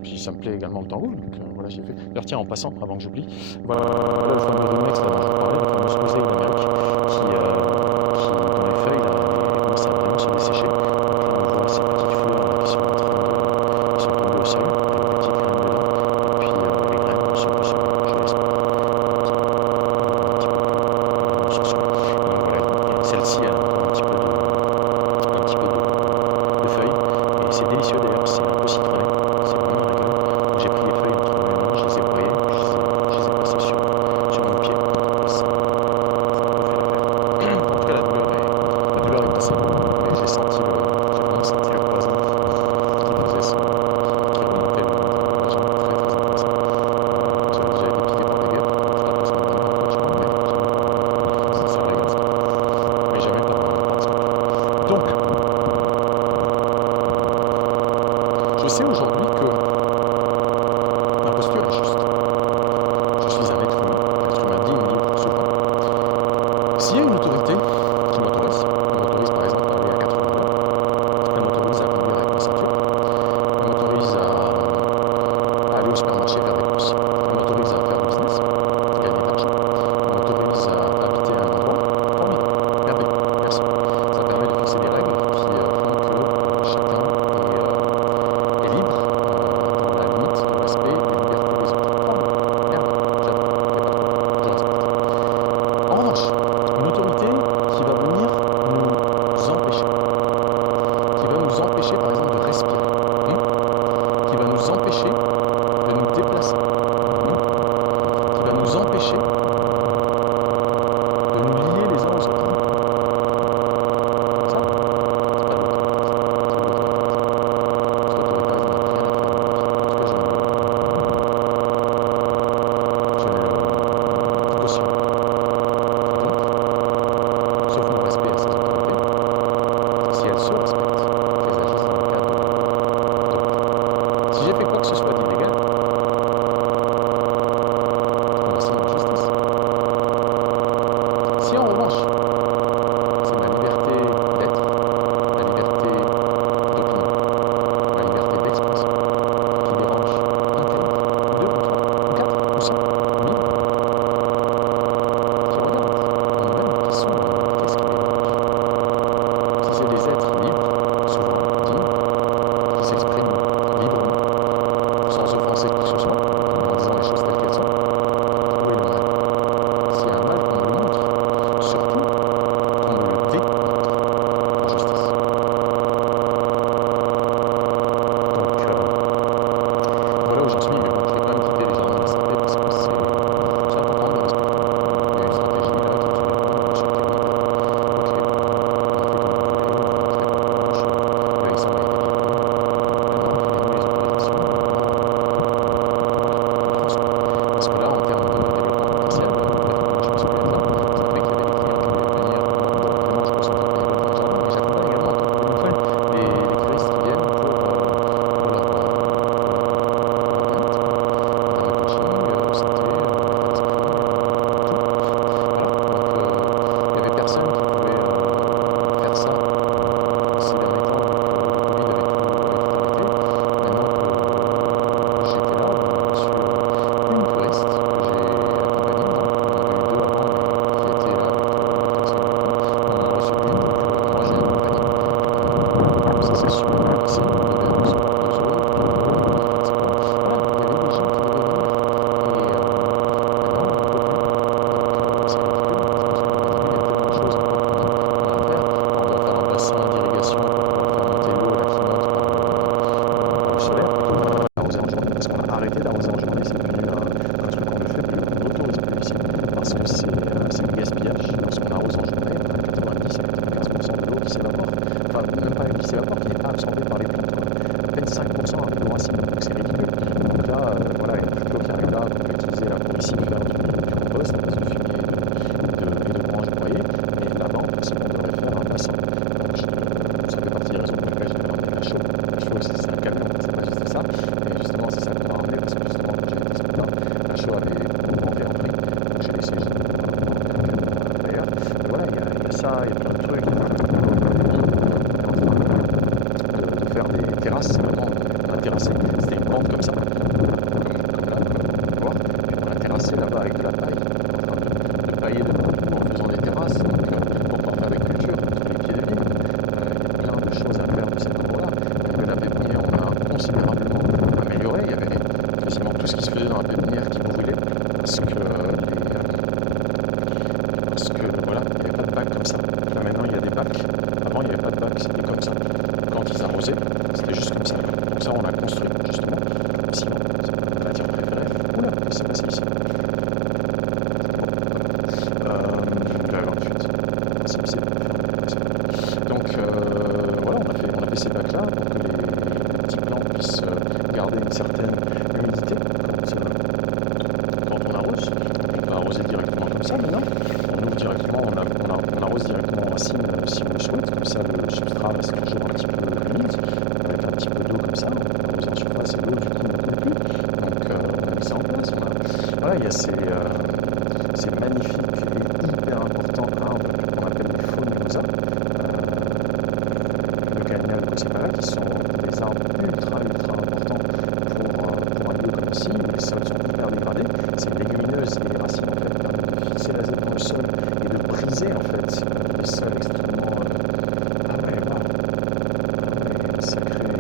Puis ça me plaît également le tango, donc voilà, j'ai fait. D'ailleurs, tiens, en passant, avant que j'oublie, voilà le fameux remix là, dont je vous parlais, la fameuse mosaïque d'Amérique, dont les feuilles là, commencent à vraiment se dessécher. Donc là, on voit ces petites fleurs qui sont en train de tomber au sol, avec des petites graines dedans, et puis les graines sont plus je l'espère, un petit peu plus sur soi. Donc voilà, celle-ci elle a un petit peu de feuilles, et nous empêcher de nous lier les uns aux autres. Ça, c'est pas de si j'ai fait quoi que ce soit d'illégal, on va en justice. Si en revanche, c'est ma liberté d'être, ma liberté d'opinion, ma liberté d'expression qui dérange un pays, deux ou trois, ou quatre, ou cent, ou mille, qui regardent en nous-mêmes qui sont, qu'est-ce qui les dérange? Si c'est des êtres libres, souverains, dignes, qui s'expriment librement, sans offenser qui que ce soit, en disant les choses telles qu'elles sont, où est le mal? S'il y a un mal, qu'on me le montre, surtout qu'on me le démontre en justice. Donc voilà où j'en suis, mais bon, je vais quand même quitter les jardins de la santé parce que c'est important de le respecter. Il y a une stratégie là qui est répondre sur le technique. Ok, on fait comme vous voulez, on crée pas de planche, le XM a été viré, maintenant donnez-nous les autorisations, parce que là, en termes de développement commercial, en fait, moi je me suis là, ça fait qu'il y avait des clients qui allaient venir. Bon, évidemment, je me sentais pas école dans le jardin, mais j'accompagne également en tant que nouvelle les curistes qui viennent pour leur bien-être, en termes de coaching, santé, état d'esprit, tout. Voilà, donc il y avait personne qui pouvait faire ça ces derniers temps, vu que le Covid avait tout arrêté. Maintenant que j'étais là, on a reçu une touriste que j'ai accompagnée, donc on en avait eu deux avant, mais qui étaient là avec le personne du coup. On en a reçu une, donc moi j'ai accompagné. Ça s'est super bien passé, on devait recevoir 2 euros, c'est comme, voilà, il y avait des gens qui devaient venir. Et maintenant on ne peut plus. Donc c'est ridicule. Je me suis dit, il y a tellement de choses encore qu'on a à faire. On doit faire un bassin d'irrigation pour pouvoir faire monter l'eau là, qui monte par le solaire, plutôt que d'arroser en journée, parce qu'on a arrêté d'arroser en journée, c'est devenu un truc qu'on ne fait plus, on n'autorise plus ici, parce que c'est du gaspillage. Lorsqu'on arrose en journée, on a 90 à 95% de l'eau qui s'évapore, enfin même pas qui s'évapore, qui n'est pas absorbée par les plantes, quoi. À peine 5% avec l'eau racine, donc c'est ridicule. Donc là, voilà, il y a toute l'eau qui arrive là, qu'on peut utiliser là pour ici faire du compost, à base de fumier et de branches broyées, mais là-bas, en principe, on devrait faire un bassin. Donc ça fait partie des raisons pour lesquelles je devais ramener la chaux. La chaux, c'est un camion, c'est pas juste ça, et justement, c'est ça qu'on m'a ramené, parce que justement, quand j'ai été ce matin, la chaux avait augmenté en prix, donc j'ai laissé juste ramener un camion d'ailleurs. Mais voilà, il y a ça, il y a plein de trucs. On est en train de faire des terrasses. Maintenant, on a terrassé. C'était une pente comme ça, comme là, comme on peut voir. Et on a terrassé là-bas avec de la paille. On est en train de pailler de partout en faisant des terrasses. Donc, pour pouvoir faire des cultures tous les pieds de vigne. Il y a plein de choses à faire de cet endroit-là. Au niveau de la pépinière, on a considérablement amélioré. Il y avait quasiment tout ce qui se faisait dans la pépinière qui brûlait. Parce que voilà, il n'y avait pas de bac comme ça. Là maintenant il y a des bacs. Avant il n'y avait pas de bac, c'était comme ça. Quand ils arrosaient, c'était juste comme ça. Donc ça on l'a construit justement en ciment. C'est ma matière préférée. Oula, qu'est-ce qui s'est passé ici? Il va y avoir une fuite. En principe c'est fermé. Donc voilà, on a fait ces bacs là pour que les petits plants puissent garder une certaine humidité quand on arrose. Donc on peut arroser directement comme ça maintenant. On ouvre directement, on arrose directement en racine si on le souhaite, comme ça le substrat reste toujours un petit peu humide, avec un petit peu d'eau comme ça, on arrose en surface et l'eau du coup ne coule plus. Donc on a mis ça en place. Voilà, il y a ces magnifiques et hyper importants arbres qu'on appelle les fauniosa, le Cagnal Coccinara, qui sont des arbres ultra importants pour un lieu comme ici, où les sols sont hyper dégradés. C'est une légumineuse et les racines en fait permettent de fixer la zone dans le sol et de briser en fait les sols extrêmement. Ah ouais, waouh! Ah ouais,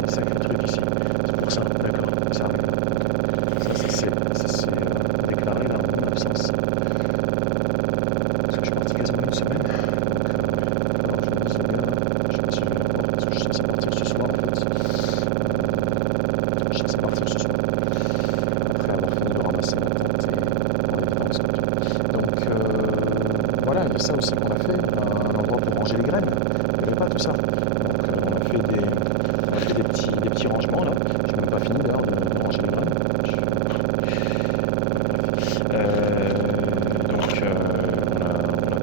sacré truc ici. C'est pour ça, d'accord, ça arrive. Ça c'est déclaré là en mon absence. ça aussi qu'on a fait, un endroit pour ranger les graines. Il n'y avait pas tout ça. Donc on a fait des petits rangements là. Je n'ai même pas fini d'ailleurs de ranger les graines. On a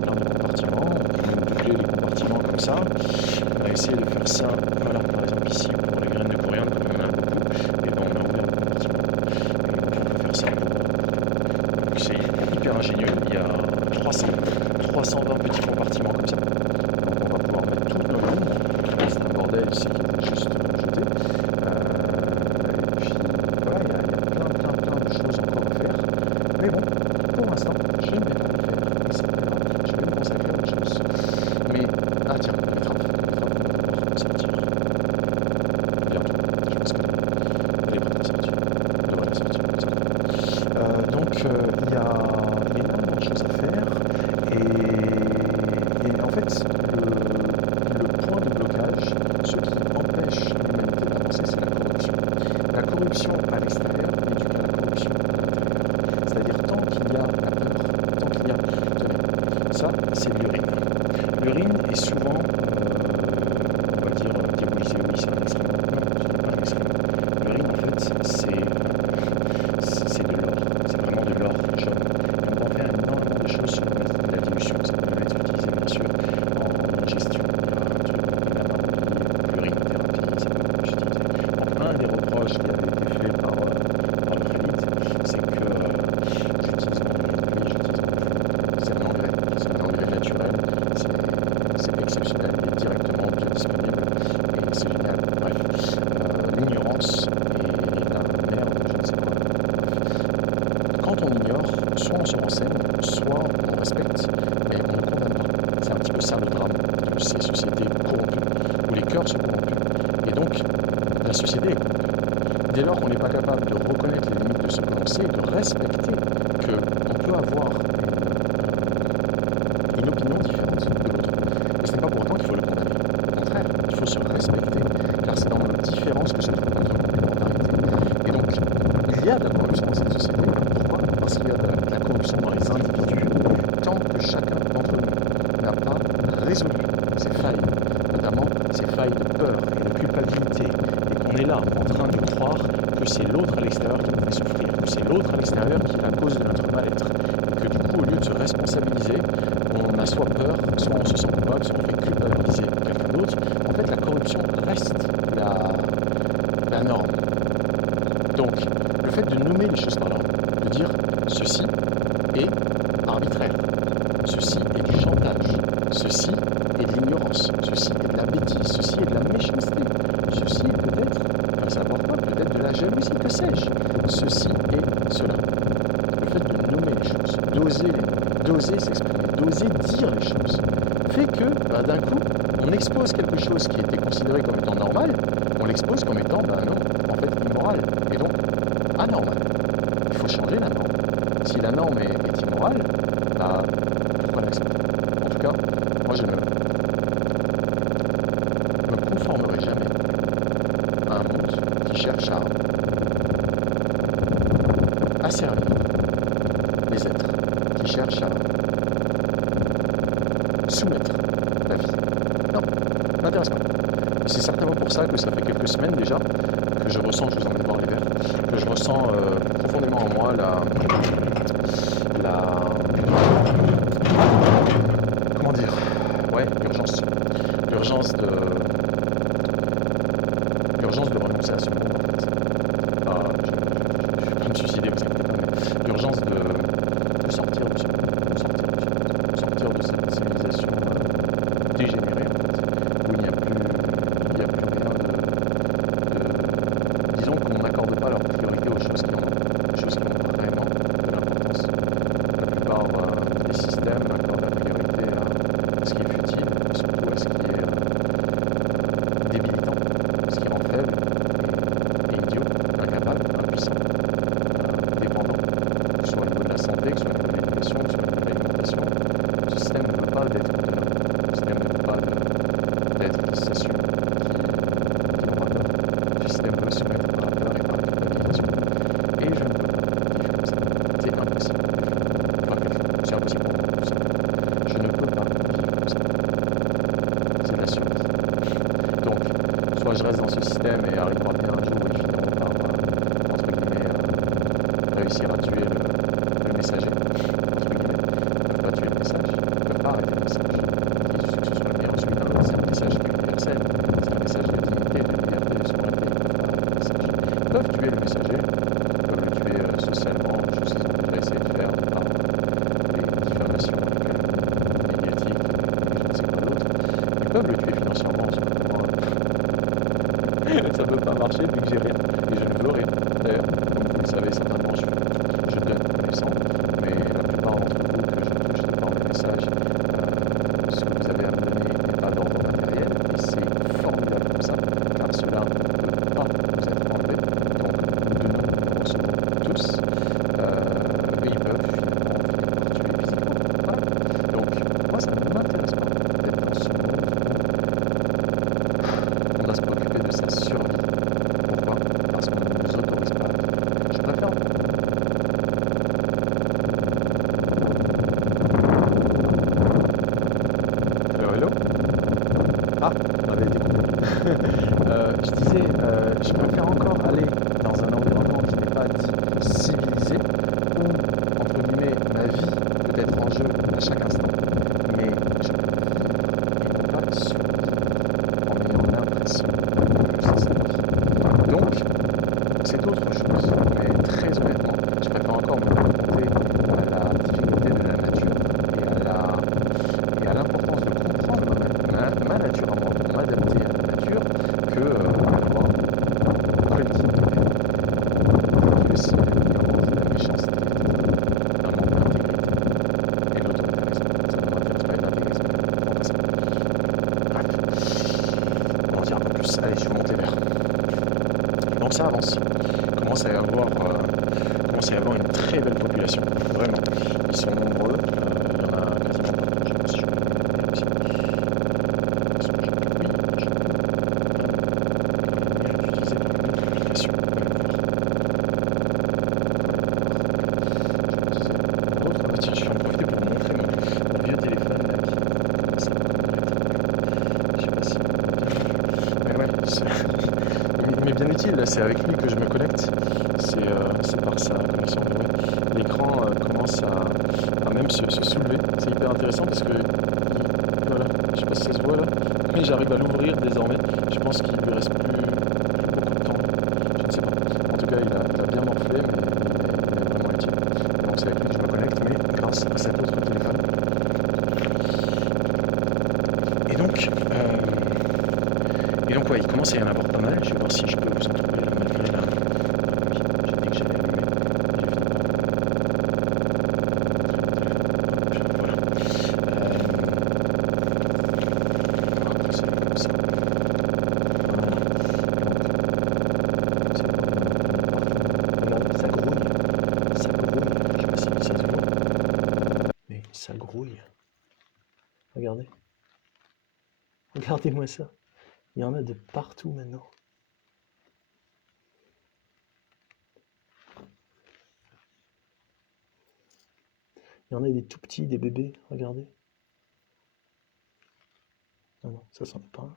plein de compartiments. On peut même doubler les compartiments comme ça. On a essayé de faire ça. Voilà, par exemple ici pour les graines de coriandre, comme on en a beaucoup, et ben on a ouvert le compartiment. Et donc on peut faire ça pour. Donc c'est hyper ingénieux. Il y a 320 petits compartiments comme ça. Donc on va pouvoir mettre toutes nos nombres. C'est un bordel ici qui était juste jeté. Et puis voilà, il y a plein de choses encore à faire. Mais bon, pour l'instant, je ne vais pas le faire. Et c'est pas grave, je vais me consacrer à autre chose. Mais, ah tiens, les betteraves, on va devoir sortir bientôt. Je pense qu'elle est prête à sortir. Elle devrait la sortir. Donc, il y a énormément de choses à faire. Et en fait, le point de blocage, ce qui empêche l'humanité d'avancer, c'est la corruption. La corruption à l'extérieur éduque à la corruption à l'intérieur. C'est-à-dire tant qu'il y a la peur, tant qu'il y a... Tenez, ça c'est de l'urine. L'urine est souvent, on va dire, diabolisée. Oui, c'est un excrément. Non, ce n'est pas un excrément. L'urine, en fait, c'est de l'or. C'est vraiment de l'or jaune. Et on peut en faire énormément de choses sur la dilution. Ça peut être utilisé, bien sûr, en gestion. Il y a un truc qu'on appelle la marouille, l'urinothérapie, ça peut être utilisé. Donc, un des reproches qui avait été fait par le Khalid, c'est que j'utilise mon urine, oui, j'utilise mon urine. C'est un engrais naturel, c'est exceptionnel, il est directement biodisponible et c'est génial. Bref, l'ignorance est la mère de je ne sais quoi. Bref. Quand on ignore, soit on se renseigne, soit on respecte, mais on ne condamne pas. C'est un petit peu ça le drame de ces sociétés corrompues, où les cœurs sont corrompus. Et donc, la société est corrompue. Dès lors qu'on n'est pas capable de reconnaître les limites de ce que l'on sait et de respecter qu'on peut avoir une opinion différente de l'autre. Et ce n'est pas pour autant qu'il faut le condamner. Au contraire, il faut se respecter, car c'est dans nos différences que se trouve notre complémentarité. Et donc, il y a de la corruption dans cette société. Pourquoi? Parce qu'il y a de la corruption dans les individus. Tant que chacun d'entre nous n'a pas résolu ses failles, notamment ses failles de peur et de culpabilité, et qu'on est là en train de croire que c'est l'autre à l'extérieur qui nous fait souffrir, que c'est l'autre à l'extérieur qui est la cause de notre mal-être, et que du coup, au lieu de se responsabiliser, on a soit peur, soit on se sent coupable, soit on fait culpabiliser quelqu'un d'autre. En fait, la corruption reste la norme. Donc, le fait de nommer les choses par leur nom, de dire ceci est arbitraire, ceci est du chantage, ceci est de l'ignorance, ceci est de la bêtise, ceci est de la méchanceté, ceci est peut-être, enfin, ça n'importe quoi, peut-être de la jalousie, que sais-je, ceci est cela. Le fait de nommer les choses, d'oser les nommer, d'oser s'exprimer, d'oser dire les choses, fait que d'un coup, on expose quelque chose qui était considéré comme étant normal, on l'expose comme étant, non, en fait, immoral, et donc anormal. Il faut changer la norme. Si la norme est immorale, pourquoi l'accepter? En tout cas, moi je ne me conformerai jamais à un monde qui cherche à asservir les êtres, qui cherche à soumettre la vie. Non, ça m'intéresse pas. C'est certainement pour ça que ça fait quelques semaines déjà que je ressens, je vous emmène voir les verres, que je ressens profondément en moi comment dire, ouais, l'urgence de renoncer à ce monde en fait. Je vais pas me suicider, vous inquiétez pas, mais l'urgence de sortir de ce monde, sortir de cette civilisation dégénérée en fait, où il n'y a plus rien disons qu'on n'accorde pas leur priorité aux choses qui en ont, aux choses qui ont vraiment de l'importance. La plupart des systèmes accordent la priorité à ce qui est futile, et surtout à ce qui est débilitant, ce qui rend faible et idiot, incapable, impuissant, dépendant, que ce soit au niveau de la santé, que ce soit au niveau de l'éducation, que ce soit au niveau de l'alimentation. Ce système ne veut pas d'être autonome. Ce système ne veut pas d'être qui s'assume, qui n'ont pas peur. Ce système veut se mettre par la peur et par la culpabilisation. Et je ne peux pas vivre comme ça. C'est impossible. Enfin, c'est impossible pour moi, tout simplement. Je ne peux je préfère encore aller dans un environnement qui n'est pas dit civilisé, où, entre guillemets, ma vie peut être en jeu à chaque instant, mais je peux vivre et non pas survivre en ayant l'impression que c'est ça la vie. Donc, c'est autre chose, mais très honnêtement, je préfère encore me confronter à la difficulté de la nature et à l'importance de comprendre ma nature à moi pour m'adapter à la nature que avoir collectivement le ciel, l'ignorance, la méchanceté, un manque d'intégrité et de l'autoritarisme. Ça ne m'intéresse pas, et l'intégrisme, on va passer. Bref, on en dit un peu plus. Allez, je vais monter vers. Donc ça avance. Commence à y avoir une très belle population, vraiment. Ils sont nombreux, il y en a quasiment partout. Je sais pas si je peux le dire aussi. Est-ce que je peux? Oui, je peux. Le lien est utilisé dans une autre application. On va le voir. Je me disais, dans d'autres, ah bah tiens, je vais en profiter pour vous montrer mon vieux téléphone là qui commence à mourir. Je sais pas si. Mais ouais, il m'est bien utile, là, c'est avec lui que je me connecte. C'est par sa connexion, mais ouais, l'écran commence à même se soulever. C'est hyper intéressant parce que, voilà, je sais pas si ça se voit là, mais j'arrive à l'ouvrir désormais. Je pense qu'il lui reste plus beaucoup de temps, je ne sais pas. En tout cas, il a bien morflé, mais il est vraiment utile. Donc c'est avec lui que je me connecte, mais grâce à cet autre téléphone. Et donc ouais, il commence à y en avoir pas mal. Je vais voir si je peux vous en trouver là malgré la. Ah oui, j'ai dit que j'allais allumer. J'ai fini par. Voilà. On va procéder comme ça. Voilà. Donc, c'est pas partout. Regardez, ça grouille. Ça grouille. Je sais pas si ça se voit. Mais ça grouille. Regardez. Regardez-moi ça. Il y en a de partout maintenant. Il y en a des tout petits, des bébés, regardez. Ah non, ça c'en est pas un.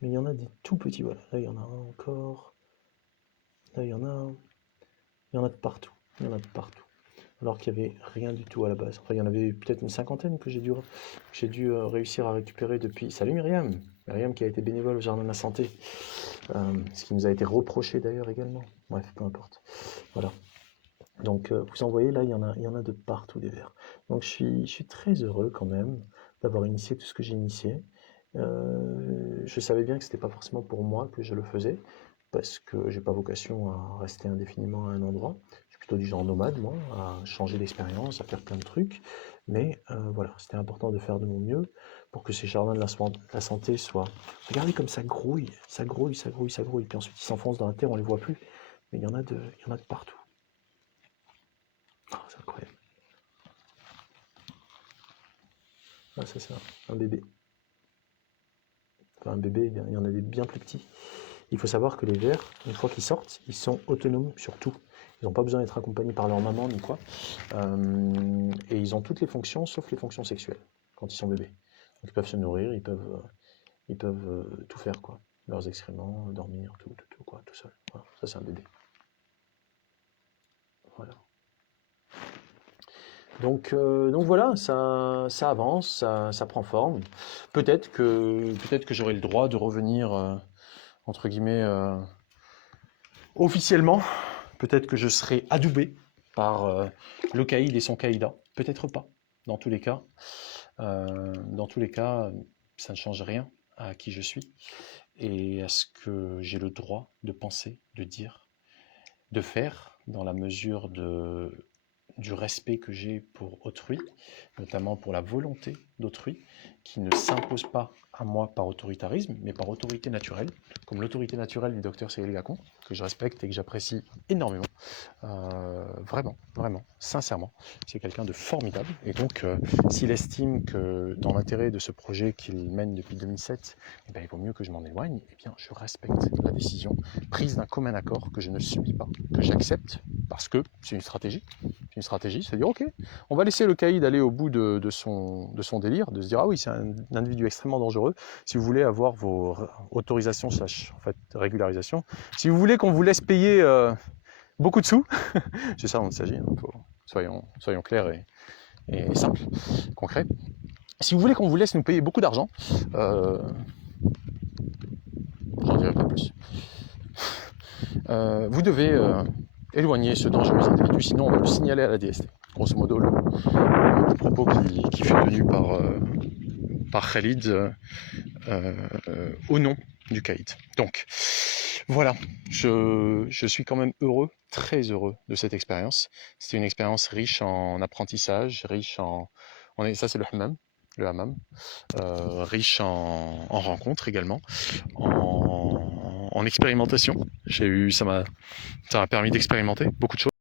Mais il y en a des tout petits, voilà. Là, il y en a un encore. Là, il y en a un. Il y en a de partout. Il y en a de partout. Alors qu'il n'y avait rien du tout à la base. Enfin, il y en avait peut-être une cinquantaine que j'ai dû réussir à récupérer depuis. Salut Myriam! Myriam qui a été bénévole au Jardin de la Santé. Ce qui nous a été reproché d'ailleurs également. Bref, peu importe. Voilà. Donc, vous en voyez là, il y en a de partout des vers. Donc, je suis très heureux quand même d'avoir initié tout ce que j'ai initié. Je savais bien que c'était pas forcément pour moi que je le faisais, parce que j'ai pas vocation à rester indéfiniment à un endroit. Je suis plutôt du genre nomade, moi, à changer d'expérience, à faire plein de trucs. Mais voilà, c'était important de faire de mon mieux pour que ces jardins de la santé soient. Regardez comme ça grouille, ça grouille, ça grouille, ça grouille. Puis ensuite, ils s'enfoncent dans la terre, on les voit plus. Mais il y en a de partout. Oh, c'est incroyable. Ah, ça, c'est un bébé. Enfin, un bébé, il y en a des bien plus petits. Il faut savoir que les vers, une fois qu'ils sortent, ils sont autonomes sur tout. Ils n'ont pas besoin d'être accompagnés par leur maman ni quoi. Et ils ont toutes les fonctions, sauf les fonctions sexuelles, quand ils sont bébés. Donc ils peuvent se nourrir, ils peuvent tout faire, quoi. Leurs excréments, dormir, tout, quoi, tout seul. Voilà, ça c'est un bébé. Voilà. Donc voilà, ça avance, ça prend forme. Peut-être que j'aurai le droit de revenir, entre guillemets, officiellement. Peut-être que je serai adoubé par le caïd et son caïda. Peut-être pas. Dans tous les cas, ça ne change rien à qui je suis et à ce que j'ai le droit de penser, de dire, de faire, dans la mesure du respect que j'ai pour autrui, notamment pour la volonté d'autrui, qui ne s'impose pas à moi par autoritarisme, mais par autorité naturelle, comme l'autorité naturelle du docteur Cyril Gacon, que je respecte et que j'apprécie énormément. Vraiment, vraiment, sincèrement. C'est quelqu'un de formidable. Et donc, s'il estime que dans l'intérêt de ce projet qu'il mène depuis 2007, eh bien, il vaut mieux que je m'en éloigne, eh bien, je respecte la décision prise d'un commun accord que je ne subis pas, que j'accepte parce que c'est une stratégie. C'est une stratégie, c'est-à-dire, ok, on va laisser le caïd aller au bout de son délire, de se dire, ah oui, c'est un individu extrêmement dangereux. Si vous voulez avoir vos autorisations slash en fait, régularisation, si vous voulez qu'on vous laisse payer beaucoup de sous, c'est ça dont il s'agit, hein, soyons clairs et simples, concrets. Si vous voulez qu'on vous laisse nous payer beaucoup d'argent, j'en dirai pas plus, vous devez éloigner ce dangereux individu, sinon on va le signaler à la DST. Grosso modo, le propos qui fut tenu par Khalid au nom du caïd. Donc, voilà, je suis quand même heureux, très heureux de cette expérience. C'était une expérience riche en apprentissage, riche ça c'est le hammam, riche en rencontres également, en expérimentation. Ça m'a permis d'expérimenter beaucoup de choses.